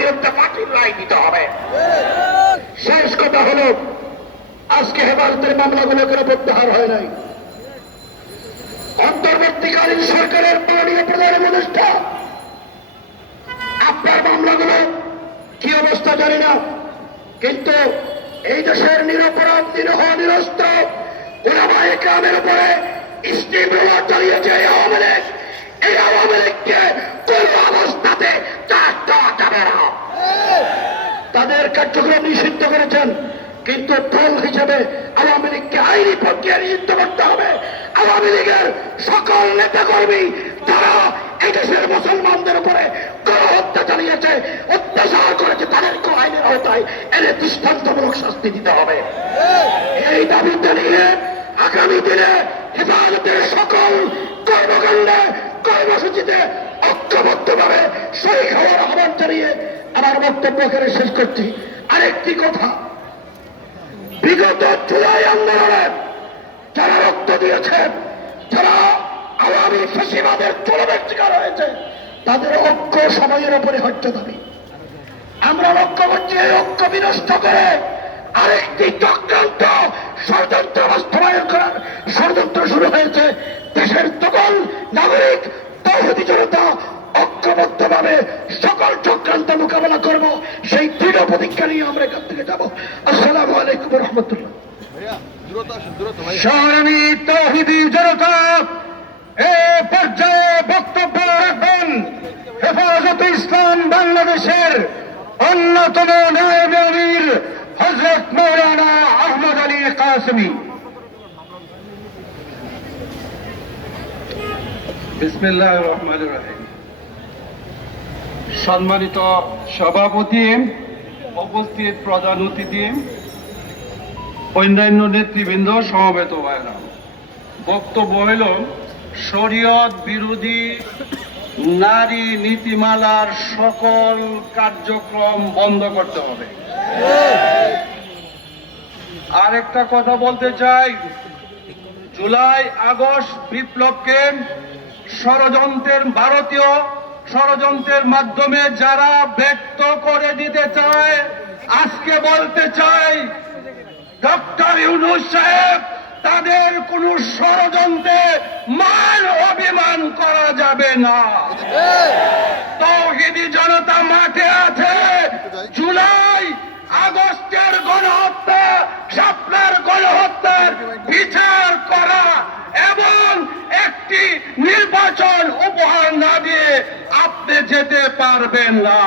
বিরুদ্ধে কঠিন রায় দিতে হবে। শেষ কথা হলো, আজকে হেফাজতের মামলাগুলো কোনো প্রত্যাহার হয় নাই? অন্তর্বর্তীকালীন সরকারের মাননীয় প্রধান উপদেষ্টা, আপনার মামলাগুলো কি অবস্থা জানি না, কিন্তু এই দেশের নিরপরাধ, নিরহ নিরস্ত ওলামায় গ্রামের উপরে স্টিম রোলার চালিয়েছে এই আওয়ামী লীগ। এই আওয়ামী লীগকে কোন কার্যক্রম নিষিদ্ধ করেছেন। কিন্তু দল হিসেবে আওয়ামী লীগকে আইনি প্রক্রিয়া নিষিদ্ধ করতে হবে। আওয়ামী লীগের সকল নেতা কর্মী তারা এই দেশের মুসলমানদের উপরে গণহত্যা চালিয়েছে, অত্যাচার করেছে, তাদেরকে আইনের আওতায় এনে দৃষ্টান্তমূলক শাস্তি দিতে হবে। এই দাবিতে নিয়ে আগামী দিনে হেফাজতের সকল কর্মকাণ্ডে, কর্মসূচিতে ঐক্যবদ্ধভাবে শরীর হওয়ার আহ্বান জানিয়ে আমার বক্তব্য এখানে শেষ করছি। আরেকটি কথা, বিগত জুলাই আন্দোলনে যারা রক্ত দিয়েছেন যারা আওয়ামী ফেসিবাদের চলবের শিকার হয়েছে, তাদের ঐক্য সময়ের উপরে হচ্ছে দাবি। আমরা লক্ষ্য করছি এই ঐক্য বিনষ্ট করে আরেকটি চক্রান্ত ষড়যন্ত্র বাস্তবায়ন করার ষড়যন্ত্র শুরু হয়েছে। দেশের সকল নাগরিক ঐক্যবদ্ধভাবে সকল চক্রান্ত মোকাবেলা করব। সেই দৃঢ় প্রতিজ্ঞা নিয়ে আমরা এখান থেকে যাব। আসসালামু আলাইকুম রহমতুল্লাহ। বাংলাদেশের অন্যতম নায়ব হজরত মৌলানা আহমদ আলী কাসমি। বিসমিল্লাহ রহমান রাহিম। সম্মানিত সভাপতি, উপস্থিত প্রধান অতিথি, অন্যান্য নেতৃবৃন্দ, সমবেত ভাইরা বক্তব্য হইল, শরীয়ত বিরোধী নারী নীতিমালার সকল কার্যক্রম বন্ধ করতে হবে। আরেকটা কথা বলতে চাই, জুলাই আগস্ট বিপ্লবকে ষড়যন্ত্রের ভারতীয় ষড়যন্ত্রের মাধ্যমে যারা ব্যক্ত করে দিতে চায়, আজকে বলতে চাই, ডক্টর ইউনুস সাহেব, তাদের কোন ষড়যন্ত্রে মান অভিমান করা যাবে না। তৌহিদি জনতা মাঠে আছে, জুলাই আগস্টের গণহত্যা শাপলার গণহত্যার বিচার যেতে পারবেন না।